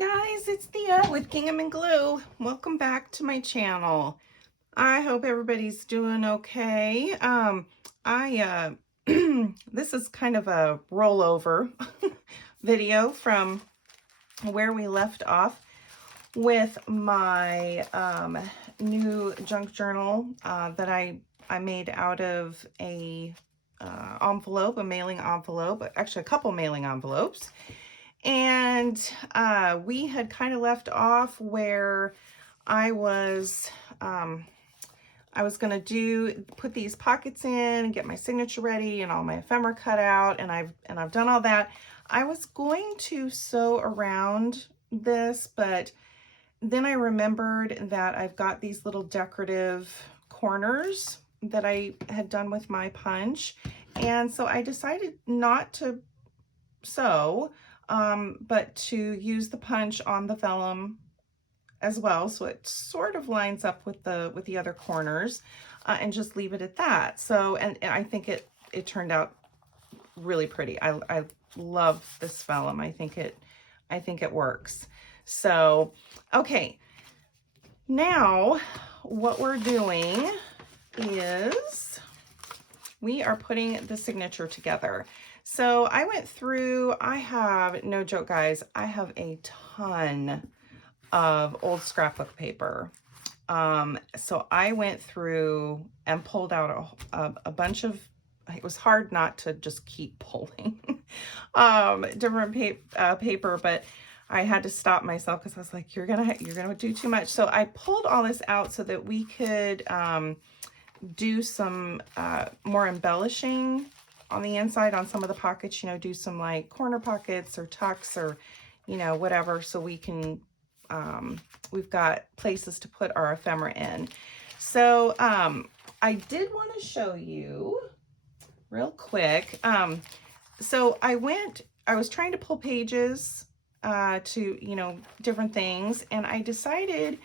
guys, it's Thea with Gingham and Glue. Welcome back to my channel. I hope everybody's doing okay. This is kind of a rollover video from where we left off with my new junk journal that I made out of a envelope, a mailing envelope, actually a couple mailing envelopes. And we had kind of left off where I was gonna put these pockets in and get my signature ready and all my ephemera cut out, and I've done all that. I was going to sew around this, but then I remembered that I've got these little decorative corners that I had done with my punch, and so I decided not to sew, but to use the punch on the vellum as well, so it sort of lines up with the other corners, and just leave it at that. So, and I think it turned out really pretty. I love this vellum. I think it works. So, okay, now what we're doing is we are putting the signature together. So I went through, I have, no joke guys, I have a ton of old scrapbook paper. So I went through and pulled out a bunch of, it was hard not to just keep pulling different paper, but I had to stop myself because I was like, you're gonna do too much. So I pulled all this out so that we could do some more embellishing on the inside on some of the pockets, you know, do some like corner pockets or tucks or, you know, whatever, so we can, we've got places to put our ephemera in. So I did want to show you real quick. So I was trying to pull pages to, you know, different things, and I decided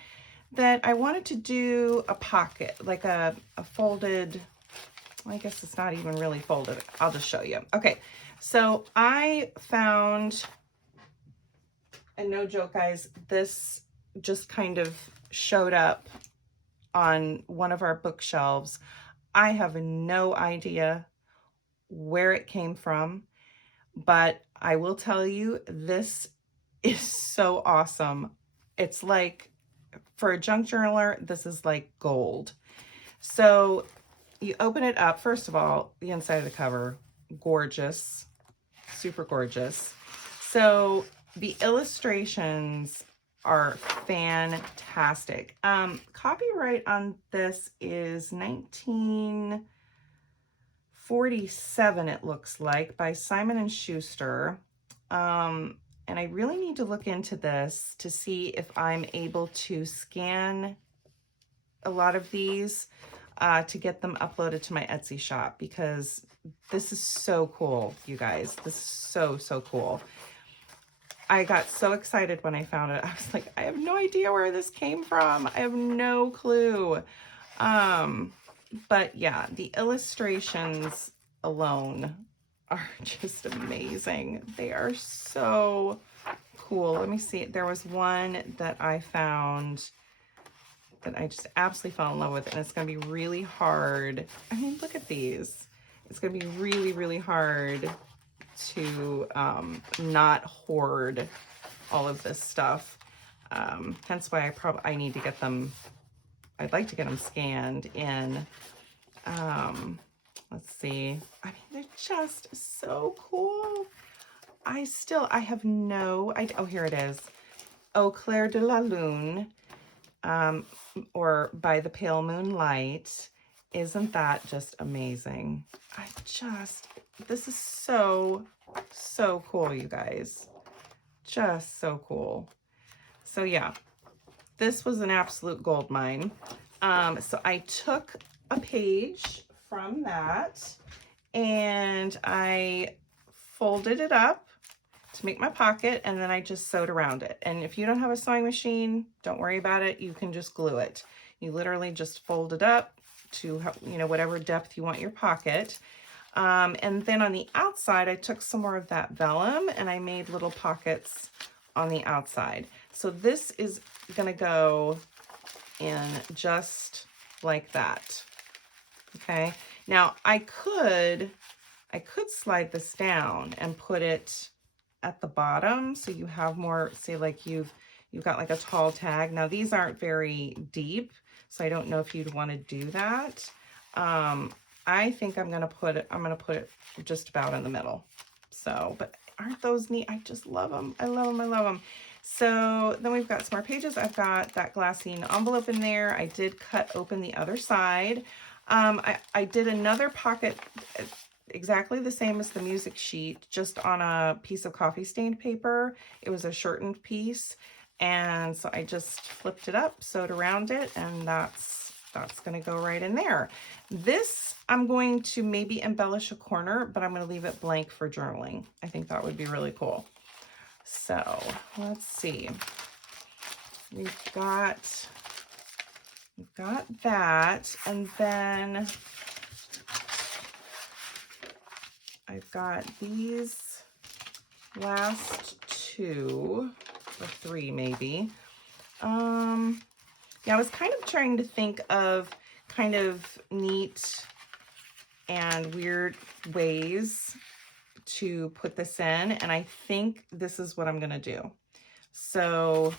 that I wanted to do a pocket, like a folded, I guess it's not even really folded. I'll just show you. Okay, so I found, and no joke guys, this just kind of showed up on one of our bookshelves. I have no idea where it came from, but I will tell you, this is so awesome. It's like, for a junk journaler, this is like gold. So you open it up. First of all, the inside of the cover, gorgeous, super gorgeous. So the illustrations are fantastic. Copyright on this is 1947, it looks like, by Simon & Schuster. And I really need to look into this to see if I'm able to scan a lot of these to get them uploaded to my Etsy shop, because this is so cool, you guys. This is so cool. I got so excited when I found it. I was like, I have no idea where this came from. I have no clue. But yeah, the illustrations alone are just amazing. They are so cool. Let me see. There was one that I found that I just absolutely fell in love with, and it's going to be really hard. I mean, look at these. It's going to be really hard to not hoard all of this stuff. Hence why I need to get them, I'd like to get them scanned in. Let's see. I mean, they're just so cool. I have no idea. Oh, here it is. Au clair de la lune. Or by the pale moonlight. Isn't that just amazing? This is so cool, you guys. Just so cool. So yeah, this was an absolute gold mine. So I took a page from that and I folded it up to make my pocket, and then I just sewed around it. And if you don't have a sewing machine, don't worry about it. You can just glue it. You literally just fold it up to, you know, whatever depth you want your pocket. And then on the outside, I took some more of that vellum and I made little pockets on the outside. So this is gonna go in just like that. Okay, now I could slide this down and put it at the bottom so you have more, say like you've got like a tall tag. Now these aren't very deep, so I don't know if you'd want to do that. I think I'm gonna put it just about in the middle. So, but aren't those neat? I just love them. I love them. I love them. So then we've got some more pages. I've got that glassine envelope in there. I did cut open the other side. I did another pocket exactly the same as the music sheet, just on a piece of coffee stained paper. It was a shortened piece. And so I just flipped it up, sewed around it, and that's going to go right in there. This, I'm going to maybe embellish a corner, but I'm going to leave it blank for journaling. I think that would be really cool. So let's see. We've got that, and then I've got these last two or three maybe. Yeah, I was kind of trying to think of kind of neat and weird ways to put this in, and I think this is what I'm gonna do. So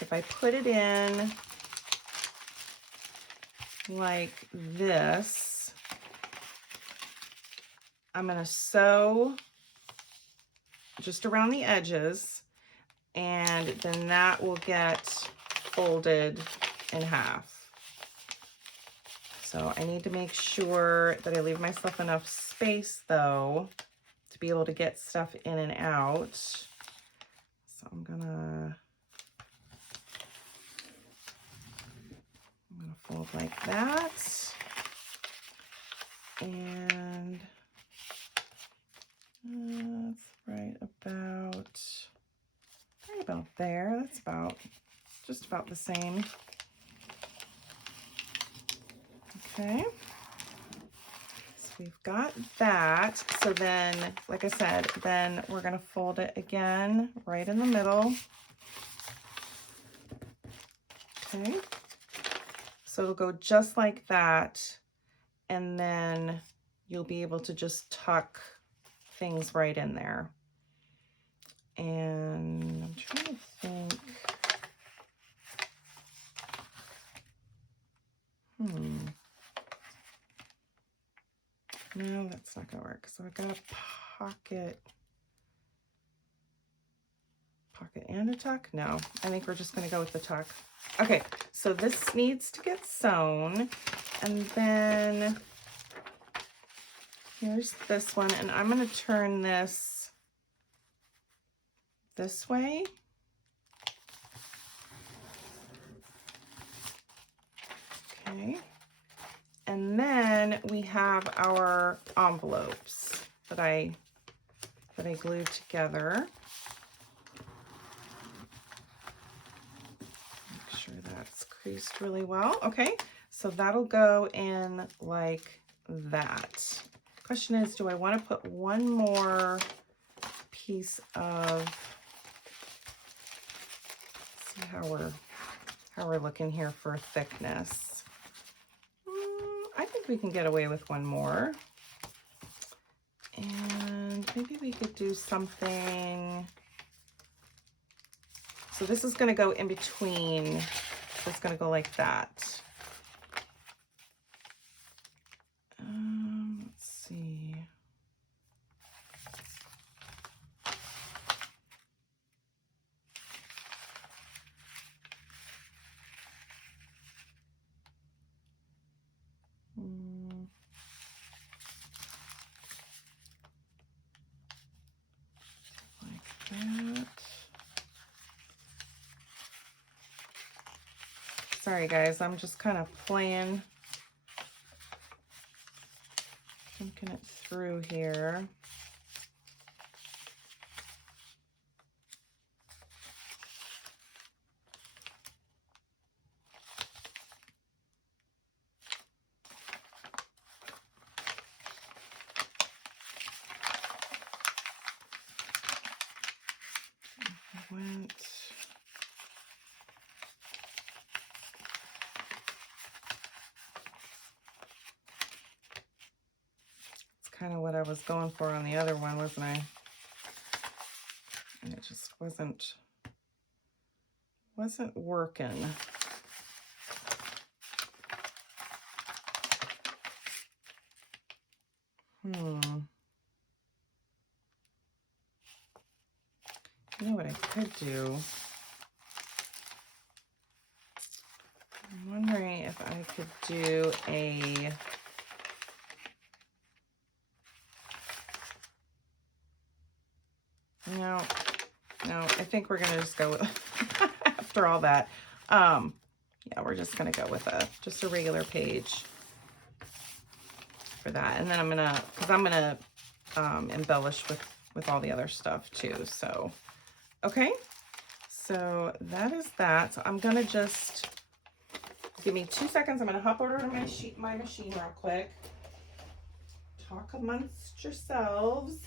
if I put it in like this, I'm gonna sew just around the edges, and then that will get folded in half. So I need to make sure that I leave myself enough space though to be able to get stuff in and out. So I'm gonna fold like that, and that's right about there. That's just about the same. Okay, so we've got that. So then, like I said, then we're gonna fold it again right in the middle. Okay, so it'll go just like that, and then you'll be able to just tuck things right in there. And I'm trying to think. No, that's not gonna work. So I've got a pocket and a tuck. No, I think we're just gonna go with the tuck. Okay, so this needs to get sewn, and then here's this one, and I'm gonna turn this way. Okay, and then we have our envelopes that I glued together. Make sure that's creased really well. Okay, so that'll go in like that. Question is, do I want to put one more piece of, see how we're looking here for thickness. I think we can get away with one more. And maybe we could do something. So this is going to go in between. So it's going to go like that. Let's see. That. Sorry guys, I'm just kind of playing, thinking it through here. went. It's kind of what I was going for on the other one, wasn't I? And it just wasn't working. You know what I could do? I'm wondering if I could do a no, I think we're gonna just go with after all that. Yeah, we're just gonna go with just a regular page for that. And then I'm gonna embellish with all the other stuff too. So okay, so that is that. So I'm gonna just give me 2 seconds. I'm gonna hop over to my machine real quick. Talk amongst yourselves.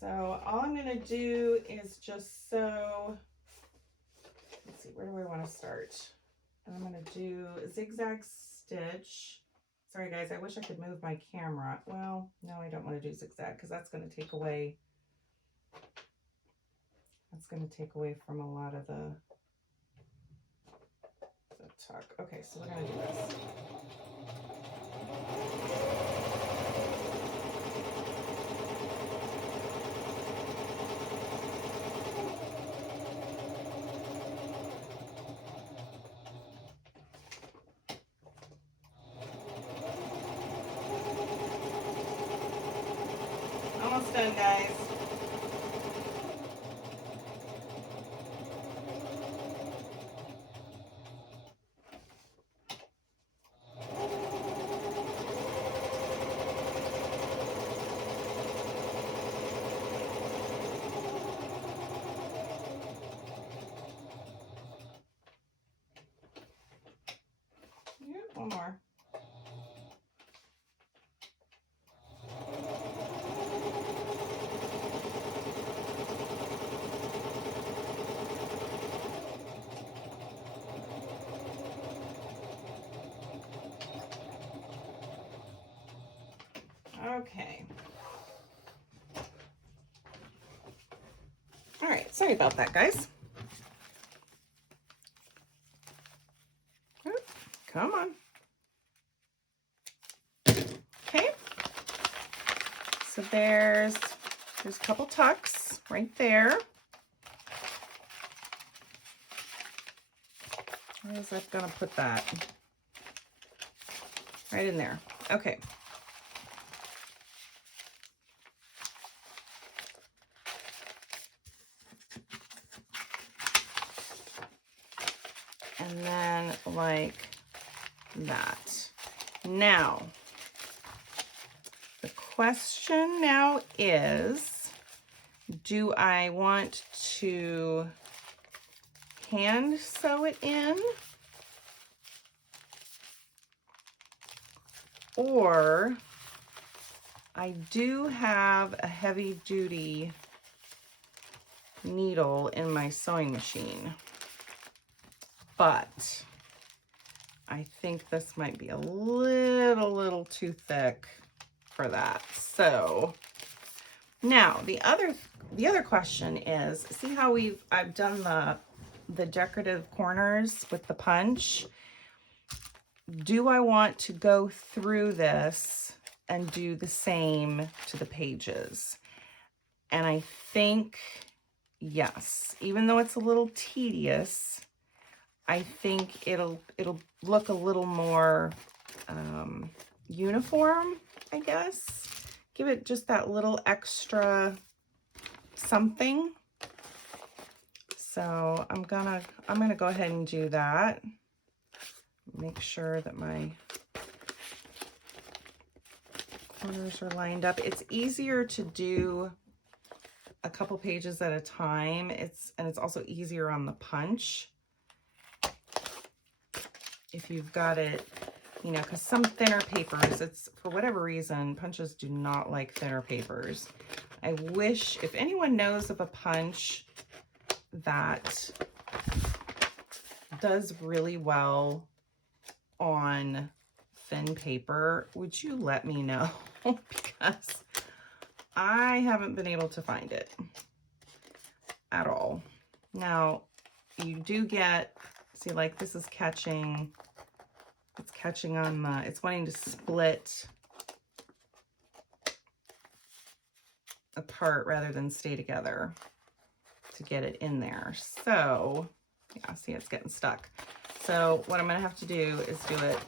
So all I'm gonna do is just sew. Let's see, where do I want to start? I'm gonna do a zigzag stitch. Sorry guys, I wish I could move my camera. Well, no, I don't want to do zigzag because that's gonna take away. That's gonna take away from a lot of the tuck. Okay, so we're gonna do this. Almost done, guys. Yeah, one more. Okay. All right, sorry about that, guys. Come on. Okay. So there's a couple tucks right there. Where was I gonna put that? Right in there. Okay. And then like that. Now, the question now is, do I want to hand sew it in? Or I do have a heavy duty needle in my sewing machine, but I think this might be a little too thick for that. So now the other question is, see how I've done the decorative corners with the punch? Do I want to go through this and do the same to the pages? And I think yes, even though it's a little tedious, I think it'll look a little more uniform, I guess. Give it just that little extra something. So I'm gonna go ahead and do that. Make sure that my corners are lined up. It's easier to do a couple pages at a time. And it's also easier on the punch if you've got it, you know, because some thinner papers, it's for whatever reason, punches do not like thinner papers. I wish, if anyone knows of a punch that does really well on thin paper, would you let me know? Because I haven't been able to find it at all. Now, you do get, see, like this is catching, it's catching on the, it's wanting to split apart rather than stay together to get it in there. So, yeah, see, it's getting stuck. So what I'm gonna have to do is do it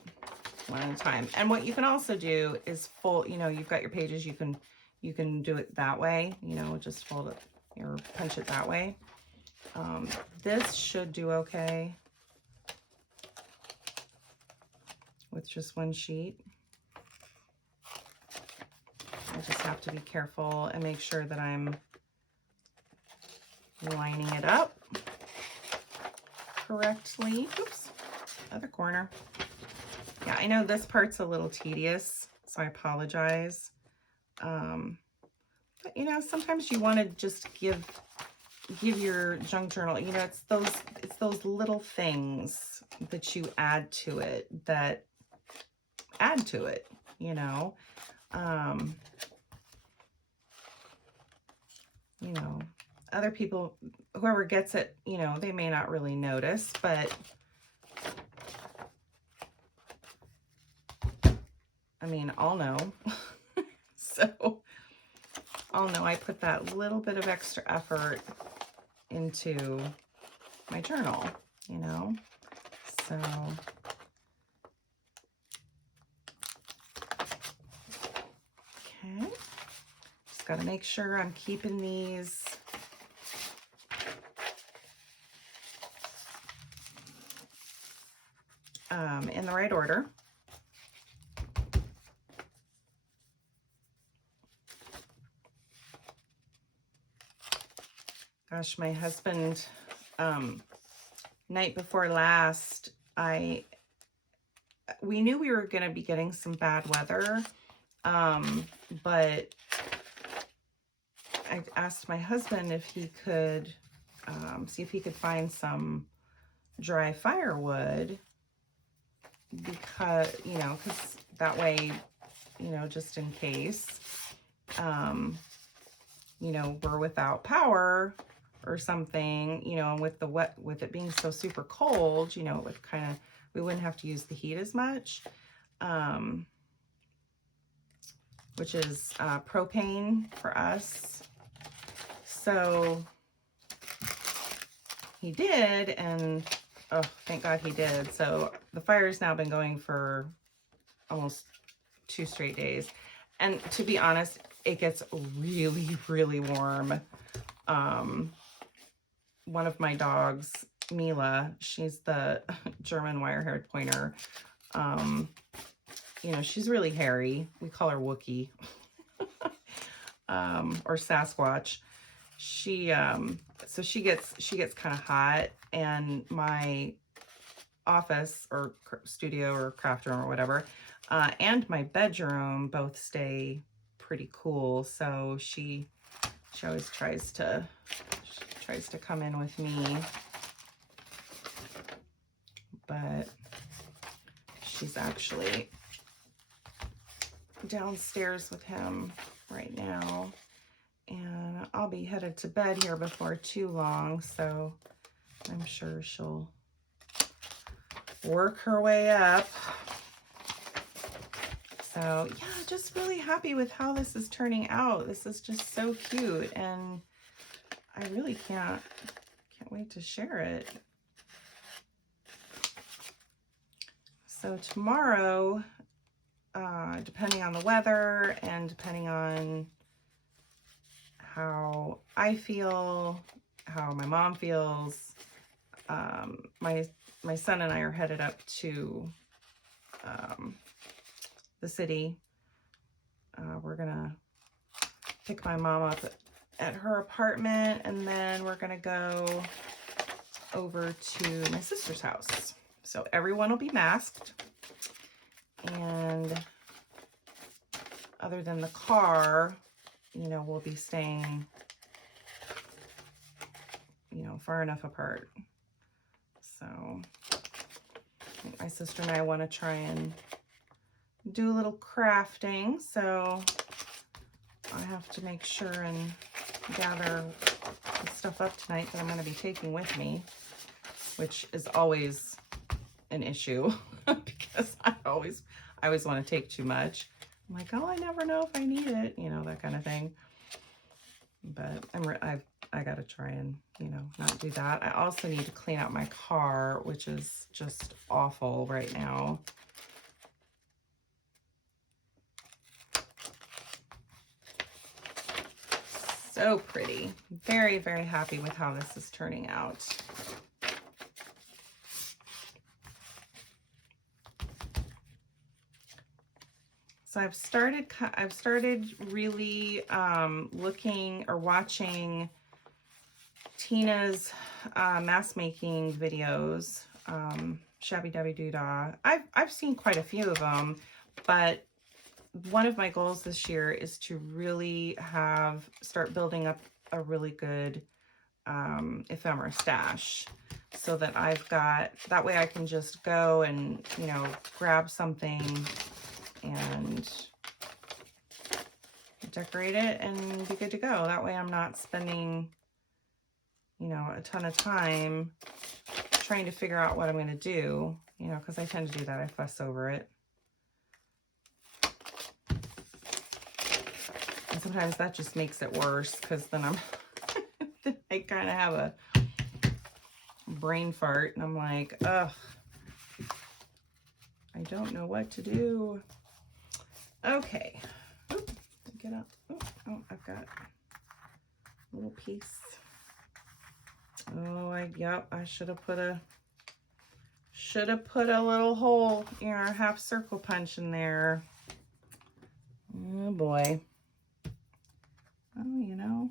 one at a time. And what you can also do is fold, you know, you've got your pages, you can do it that way, you know, just fold it or punch it that way. This should do okay with just one sheet. I just have to be careful and make sure that I'm lining it up correctly. Oops, other corner. Yeah, I know this part's a little tedious, so I apologize. But you know, sometimes you want to just give your junk journal, you know, it's those little things that you add to it that add to it, you know. You know, other people, whoever gets it, you know, they may not really notice, but I mean, I'll know. So I'll know I put that little bit of extra effort into my journal, you know. So okay, just got to make sure I'm keeping these in the right order. Gosh, my husband, night before last, we knew we were going to be getting some bad weather, but I asked my husband if he could see if he could find some dry firewood, because, you know, because that way, you know, just in case, you know, we're without power or something, you know, and with it being so super cold, you know, it would kind of, we wouldn't have to use the heat as much, which is propane for us. So he did, and oh, thank God he did. So the fire's now been going for almost 2 straight days. And to be honest, it gets really, really warm. One of my dogs, Mila, she's the German wire-haired pointer. You know, she's really hairy. We call her Wookie. Or Sasquatch. She so she gets kind of hot, and my office or studio or craft room or whatever, and my bedroom both stay pretty cool. So she always tries to come in with me, but she's actually downstairs with him right now, and I'll be headed to bed here before too long, so I'm sure she'll work her way up. So yeah, just really happy with how this is turning out. This is just so cute, and I really can't wait to share it. So tomorrow, depending on the weather and depending on how I feel, how my mom feels, my son and I are headed up to the city. We're gonna pick my mom up at her apartment, and then we're gonna go over to my sister's house. So everyone will be masked, and other than the car, you know, we'll be staying, you know, know, far enough apart. So I think my sister and I want to try and do a little crafting. So I have to make sure and gather stuff up tonight that I'm going to be taking with me, which is always an issue because I always want to take too much. I'm like, oh, I never know if I need it, you know, that kind of thing. But I got to try and, you know, not do that. I also need to clean out my car, which is just awful right now. So pretty. Very, very happy with how this is turning out. So I've started really looking or watching Tina's mask making videos, Shabby Dabby Doodah. I've seen quite a few of them, but one of my goals this year is to really start building up a really good ephemera stash, so that that way I can just go and, you know, grab something and decorate it and be good to go. That way I'm not spending, you know, a ton of time trying to figure out what I'm going to do, you know, because I tend to do that. I fuss over it. And sometimes that just makes it worse, because then I kind of have a brain fart and I'm like, ugh, I don't know what to do. Okay. Oop, get up. Oh, I've got a little piece. Oh, yep, I should have put a little hole, you know, a half circle punch in there. Oh boy. Oh, you know,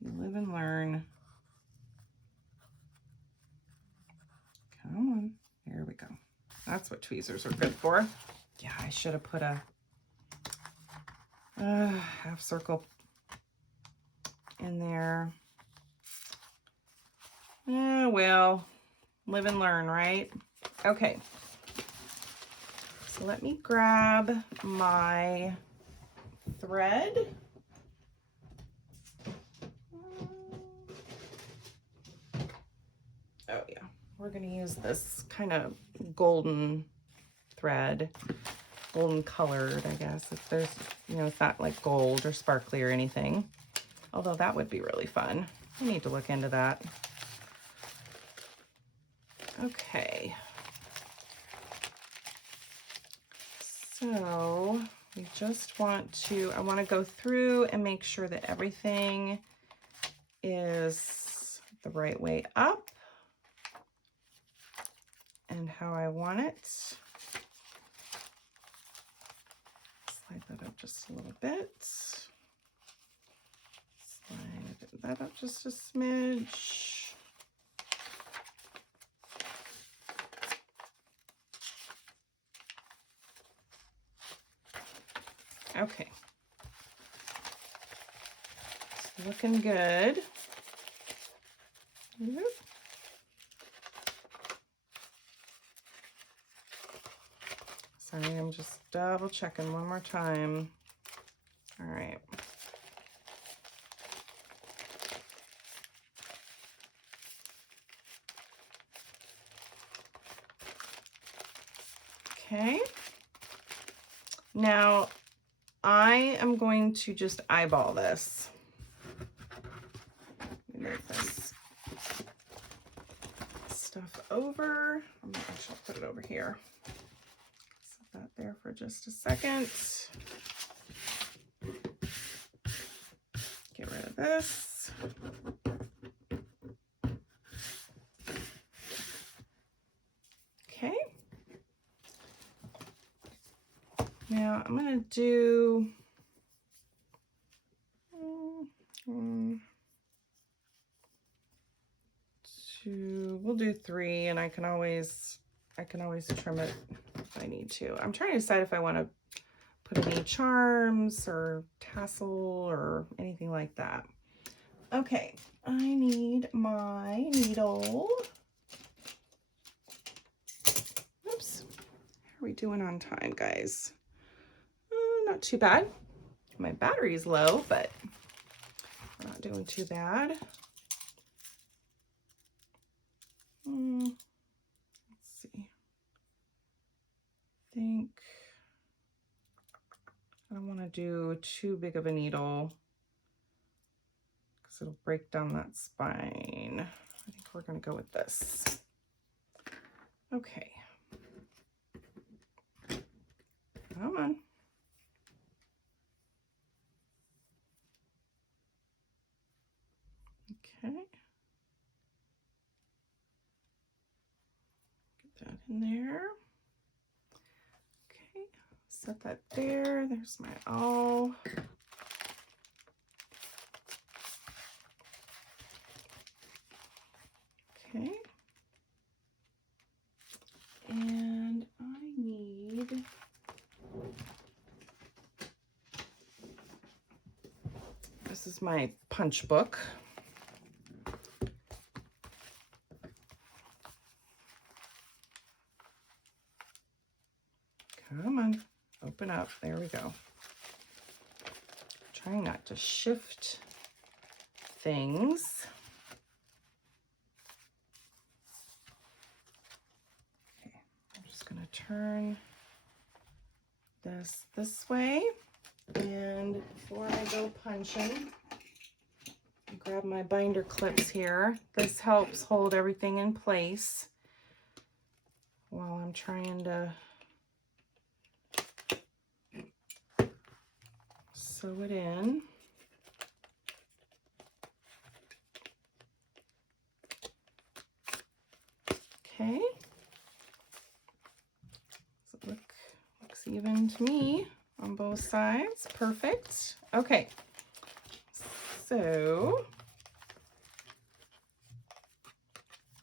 you live and learn. Come on. Here we go. That's what tweezers are good for. Yeah, I should have put a half circle in there. Yeah, well, live and learn, right? Okay. So let me grab my thread. Oh yeah, we're gonna use this kind of golden thread, golden colored, I guess. If there's, you know, it's not like gold or sparkly or anything, although that would be really fun. I need to look into that. Okay. So we just want to, I want to go through and make sure that everything is the right way up and how I want it. Slide that up just a little bit. Slide that up just a smidge. Okay. It's looking good. Whoop. Sorry, I'm just double checking one more time. All right. Okay. Now I am going to just eyeball this. Move this stuff over. I'm actually put it over here. Set that there for just a second. Get rid of this. Okay. Now I'm going to do we'll do 3, and I can always trim it if I need to. I'm trying to decide if I want to put any charms or tassel or anything like that. Okay, I need my needle. Oops. How are we doing on time, guys? Not too bad. My battery's low, but we're not doing too bad. Let's see. I think I don't want to do too big of a needle because it'll break down that spine. I think we're going to go with this. Okay. Come on. Okay. Get that in there. Okay. Set that there. There's my awl. Okay. And I need this is my punch book. Come on, open up. There we go. Trying not to shift things. Okay, I'm just going to turn this way. And before I go punching, grab my binder clips here. This helps hold everything in place while I'm trying to sew it in. Okay. Does it looks even to me on both sides. Perfect. Okay. So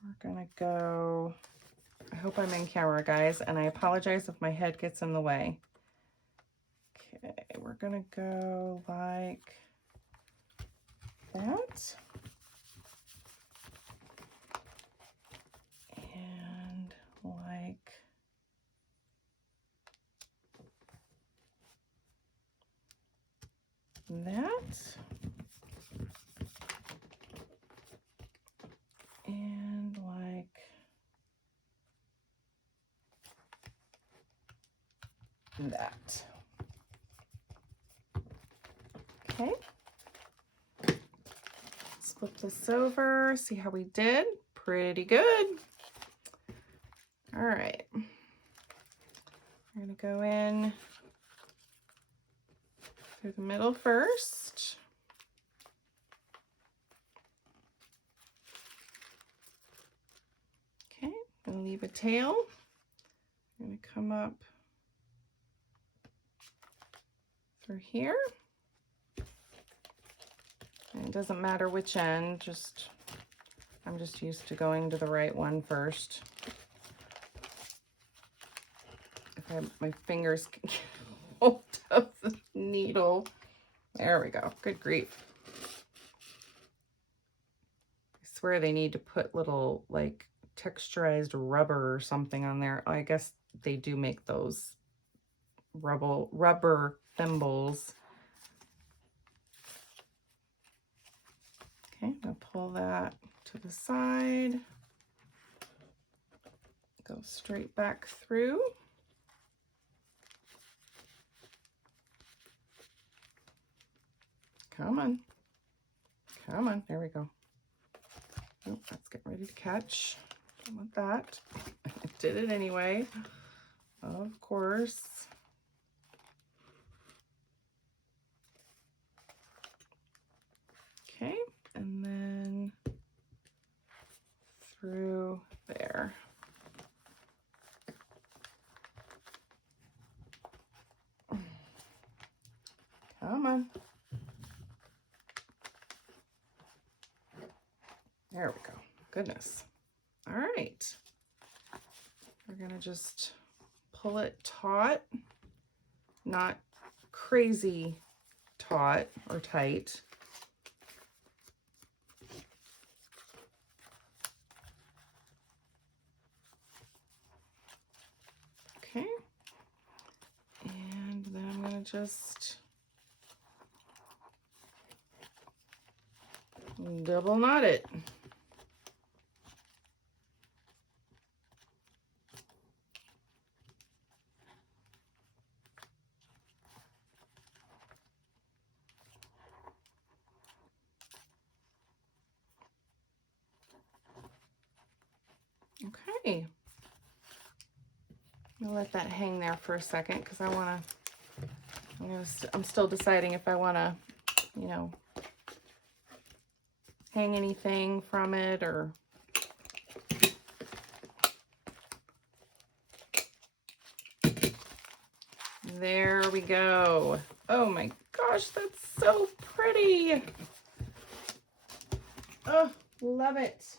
we're gonna go, I hope I'm in camera, guys, and I apologize if my head gets in the way. Okay, we're gonna go like that. And like that. And like that. Okay. Let's flip this over, see how we did. Pretty good. All right. We're gonna go in through the middle first. Okay, gonna leave a tail. I'm gonna come up through here. And it doesn't matter which end, I'm just used to going to the right one first. If my fingers can get hold of the needle. There we go. Good grief. I swear they need to put little like texturized rubber or something on there. I guess they do make those rubber thimbles. Okay, I'm gonna pull that to the side. Go straight back through. Come on. Come on. There we go. Oh, let's get ready to catch. Don't want that. I did it anyway. Of course. Okay, and then through there. Come on. There we go. Goodness. All right. We're going to just pull it taut, not crazy taut or tight. just double knot it. Okay. I'll let that hang there for a second because I'm still deciding if I want to, you know, hang anything from it or there we go. Oh my gosh, that's so pretty. Oh, love it.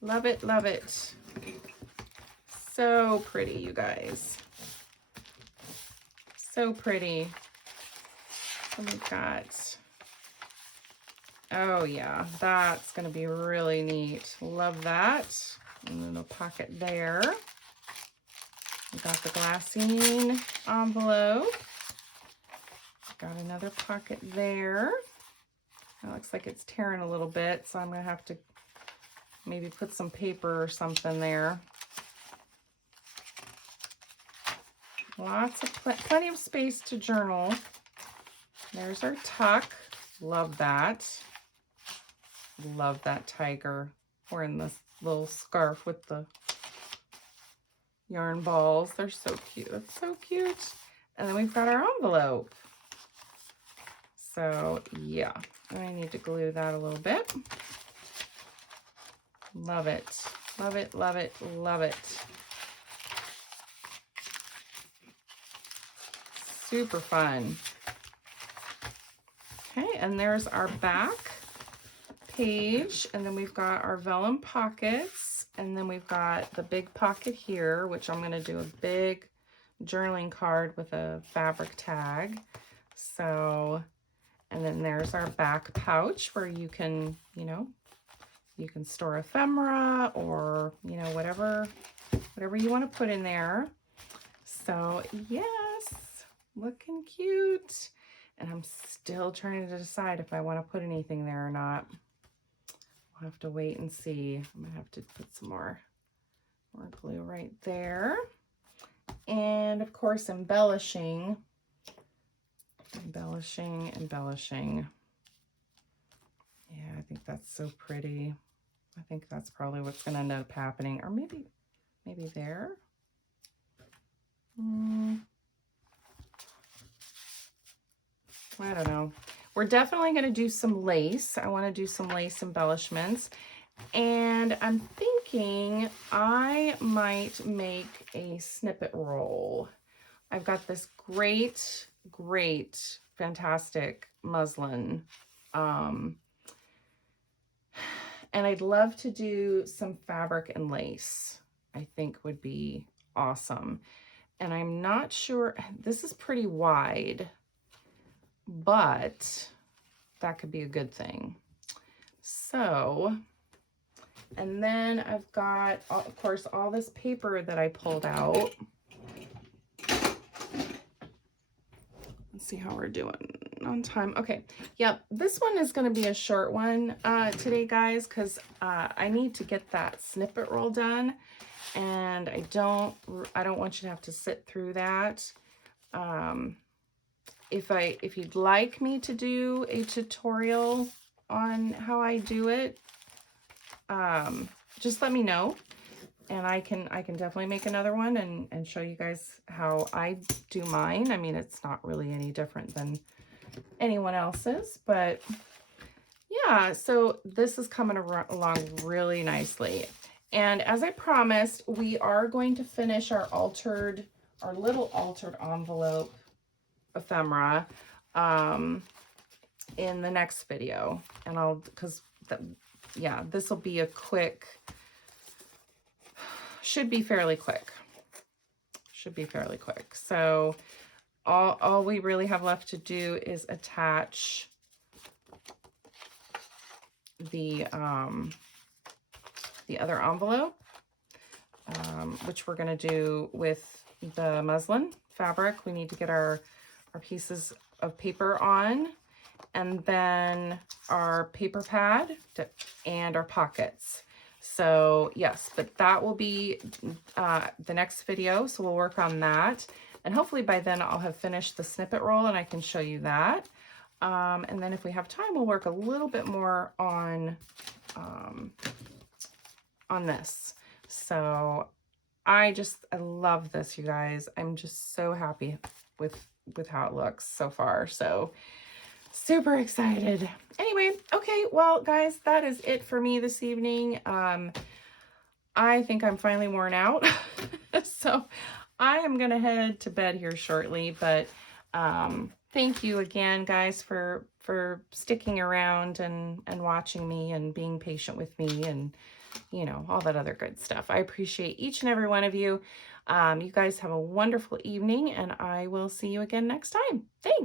Love it, love it. So pretty, you guys. So pretty. And we've got, oh yeah, that's gonna be really neat. Love that. And then a pocket there. We got the glassine envelope. Got another pocket there. It looks like it's tearing a little bit, so I'm gonna have to maybe put some paper or something there. Lots of plenty of space to journal. There's our tuck. Love that. Love that tiger wearing this little scarf with the yarn balls. They're so cute. It's so cute. And then we've got our envelope. So yeah, I need to glue that a little bit. Love it. Love it, love it, love it. Super fun. Okay, and there's our back page, and then we've got our vellum pockets, and then we've got the big pocket here, which I'm going to do a big journaling card with a fabric tag. So, and then there's our back pouch where you can, you know, you can store ephemera or, you know, whatever you want to put in there. So yes, looking cute. And I'm still trying to decide if I want to put anything there or not. We'll have to wait and see. I'm gonna have to put some more glue right there. And of course, embellishing. Yeah, I think that's so pretty. I think that's probably what's gonna end up happening. Or maybe there. I don't know. We're definitely going to do some lace. I want to do some lace embellishments. And I'm thinking I might make a snippet roll. I've got this great, fantastic muslin. And I'd love to do some fabric and lace. I think would be awesome. And I'm not sure, this is pretty wide, but that could be a good thing. So, and then I've got, of course, all this paper that I pulled out. Let's see how we're doing on time. Okay, yep, this one is going to be a short one today, guys, because I need to get that snippet roll done, and I don't want you to have to sit through that. If you'd like me to do a tutorial on how I do it, just let me know, and I can definitely make another one and show you guys how I do mine. I mean, it's not really any different than anyone else's, but yeah, so this is coming along really nicely. And as I promised, we are going to finish our little altered envelope ephemera in the next video, and this will be a quick, should be fairly quick. So all we really have left to do is attach the other envelope, which we're going to do with the muslin fabric. We need to get our pieces of paper on, and then our paper pad and our pockets. So yes, but that will be the next video. So we'll work on that. And hopefully by then I'll have finished the snippet roll and I can show you that. And then if we have time, we'll work a little bit more on this. So I love this, you guys. I'm just so happy with how it looks so far. So super excited. Anyway, okay, well, guys, that is it for me this evening. I think I'm finally worn out. So I am gonna head to bed here shortly, but thank you again, guys, for sticking around and watching me and being patient with me and, you know, all that other good stuff. I appreciate each and every one of you. You guys have a wonderful evening, and I will see you again next time. Thanks.